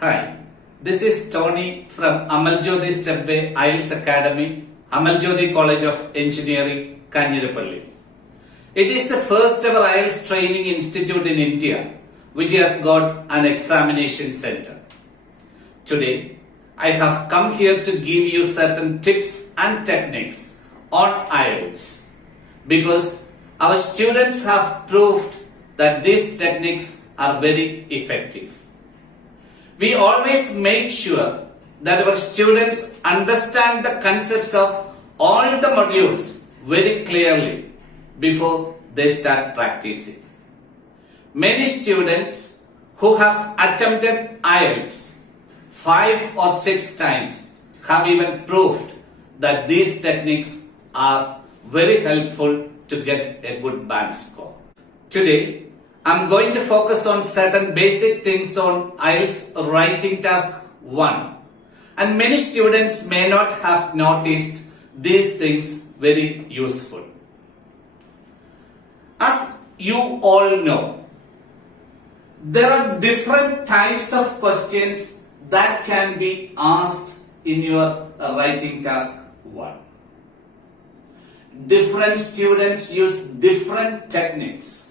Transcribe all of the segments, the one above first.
Hi, this is Tony from Amal Jyothi Stepwey IELTS Academy, Amal Jyothi College of Engineering, Kanyirapalli. It is the first ever IELTS training institute in India which has got an examination center. Today, I have come here to give you certain tips and techniques on IELTS because our students have proved that these techniques are very effective. We always make sure that our students understand the concepts of all the modules very clearly before they start practicing. Many students who have attempted IELTS 5 or 6 times have even proved that these techniques are very helpful to get a good band score. Today, I'm going to focus on certain basic things on IELTS Writing Task 1, and many students may not have noticed these things very useful. As you all know, there are different types of questions that can be asked in your Writing Task 1. Different students use different techniques.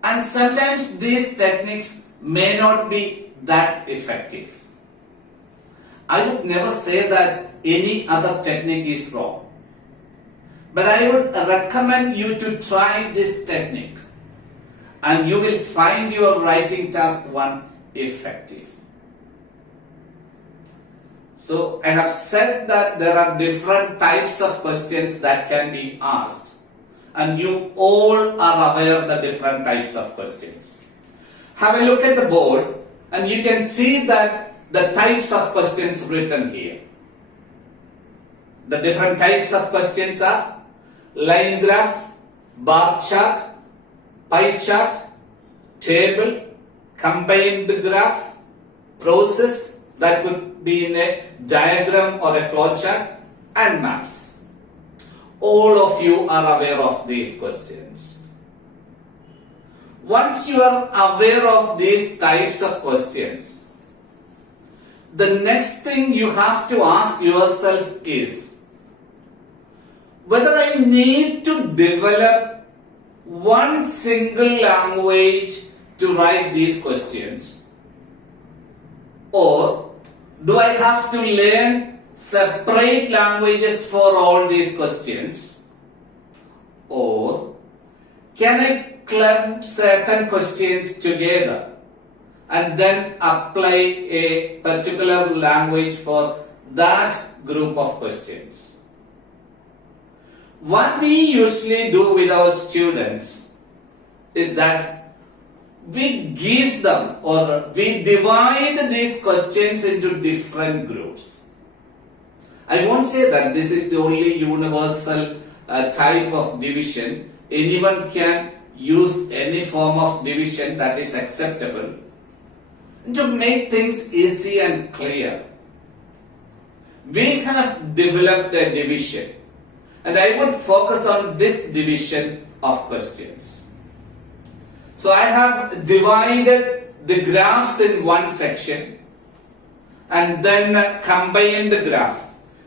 And sometimes these techniques may not be that effective. I would never say that any other technique is wrong. But I would recommend you to try this technique and you will find your Writing Task 1 effective. So I have said that there are different types of questions that can be asked. And you all are aware of the different types of questions. Have a look at the board and you can see that the types of questions written here. The different types of questions are line graph, bar chart, pie chart, table, combined graph, process that could be in a diagram or a flow chart, and maps. All of you are aware of these questions. Once you are aware of these types of questions, the next thing you have to ask yourself is whether I need to develop one single language to write these questions, or do I have to learn separate languages for all these questions, or can I clump certain questions together and then apply a particular language for that group of questions? What we usually do with our students is that we give them or we divide these questions into different groups. I won't say that this is the only universal type of division. Anyone can use any form of division that is acceptable to make things easy and clear. We have developed a division, and I would focus on this division of questions. So I have divided the graphs in one section and then combined the graph.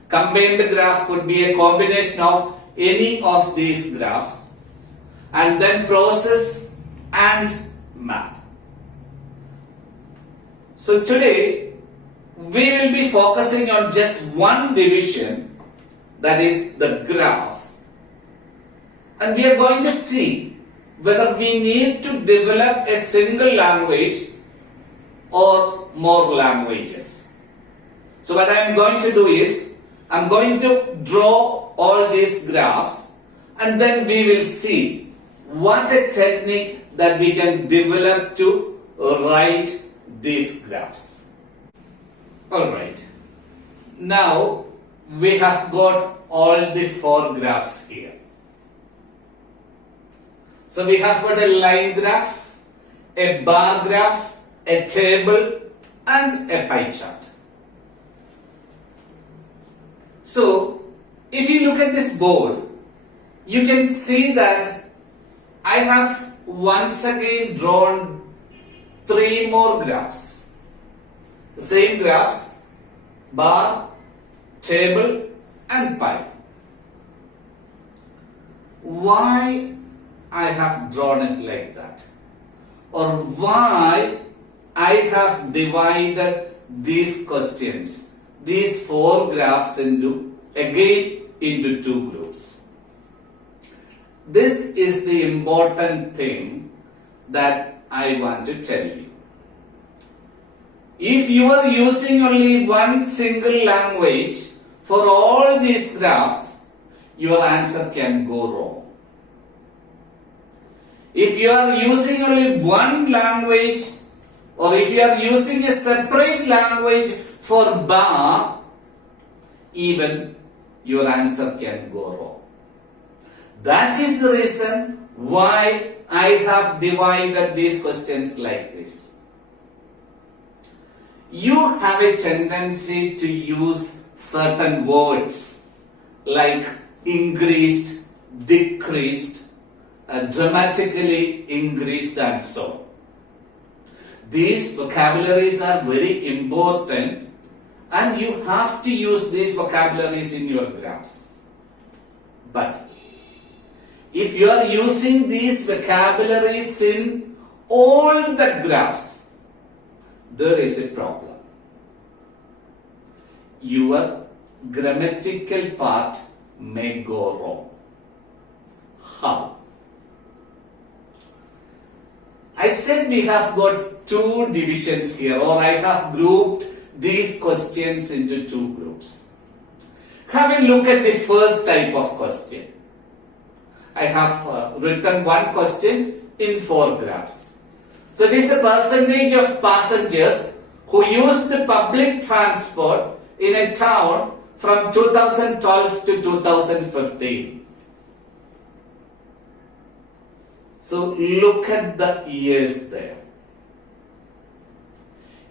Combined graph could be a combination of any of these graphs, and then process and map. So today we will be focusing on just one division, that is the graphs, and we are going to see whether we need to develop a single language or more languages. So what I am going to do is I am going to draw all these graphs, and then we will see what a technique that we can develop to write these graphs. Alright, now we have got all the 4 graphs here. So we have got a line graph, a bar graph, a table, and a pie chart. So, if you look at this board, you can see that I have once again drawn three more graphs. The same graphs, bar, table and pie. Why I have drawn it like that? Or why I have divided these questions, these four graphs into two groups. This is the important thing that I want to tell you. If you are using only one single language for all these graphs, your answer can go wrong. If you are using only one language, or if you are using a separate language for bar, even your answer can go wrong. That is the reason why I have divided these questions like this. You have a tendency to use certain words like increased, decreased, dramatically increased and so. These vocabularies are very important and you have to use these vocabularies in your graphs. But if you are using these vocabularies in all the graphs, there is a problem. Your grammatical part may go wrong. How? I said we have got two divisions here, or I have grouped these questions into two groups. Have a look at the first type of question. I have written one question in four graphs. So it is the percentage of passengers who use the public transport in a town from 2012 to 2015. So look at the years there.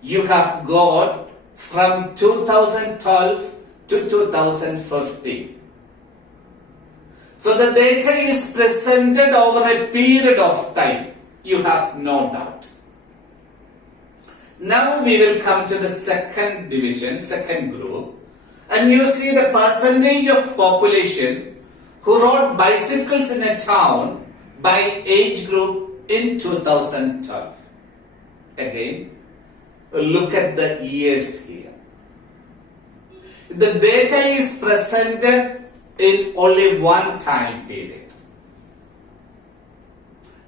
You have got from 2012 to 2015. So the data is presented over a period of time. You have no doubt. Now we will come to the second division, second group, and you see the percentage of population who rode bicycles in a town by age group in 2012. Again, look at the years here. The data is presented in only one time period.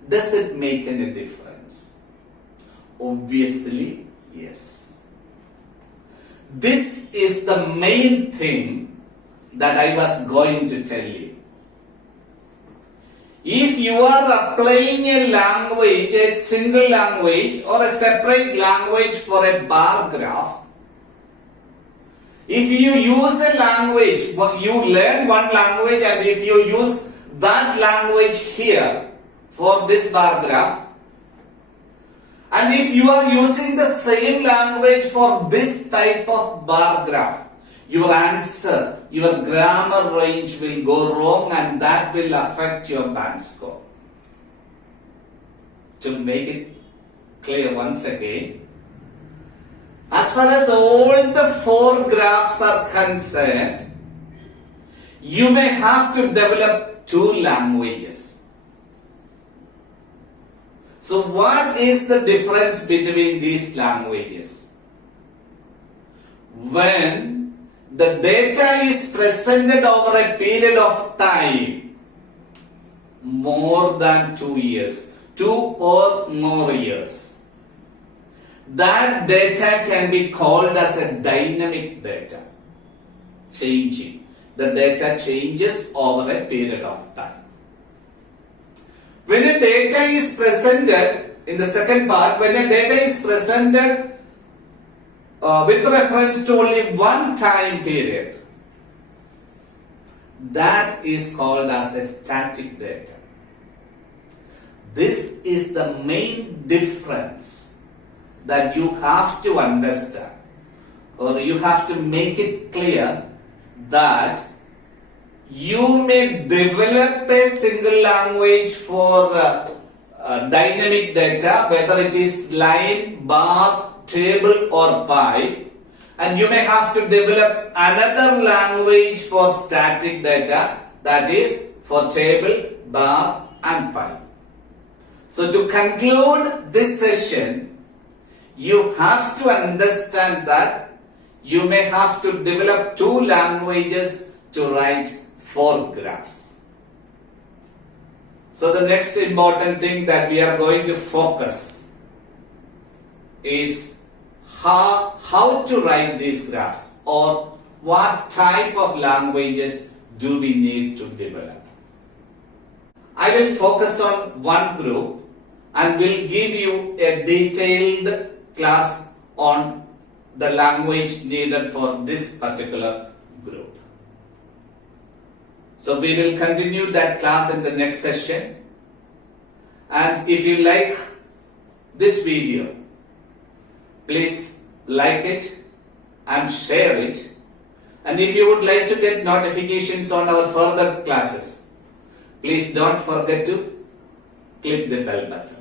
Does it make any difference? Obviously, yes. This is the main thing that I was going to tell you. If you are applying a language, a single language or a separate language for a bar graph, if you use a language, you learn one language, and if you use that language here for this bar graph, and if you are using the same language for this type of bar graph, your answer, your grammar range will go wrong, and that will affect your band score. To make it clear once again, as far as all the four graphs are concerned, you may have to develop two languages. So what is the difference between these languages? When the data is presented over a period of time, more than 2 years, 2 or more years, that data can be called as a dynamic data, changing. The data changes over a period of time. When a data is presented, in the second part, when a data is presented with reference to only one time period, that is called as a static data. This is the main difference that you have to understand, or you have to make it clear that you may develop a single language for dynamic data, whether it is line, bar, table or pie, and you may have to develop another language for static data, that is for table, bar and pie. So to conclude this session, you have to understand that you may have to develop 2 languages to write 4 graphs. So the next important thing that we are going to focus is how to write these graphs, or what type of languages do we need to develop. I will focus on one group and will give you a detailed class on the language needed for this particular group. So we will continue that class in the next session. And if you like this video, please like it and share it. And if you would like to get notifications on our further classes, please don't forget to click the bell button.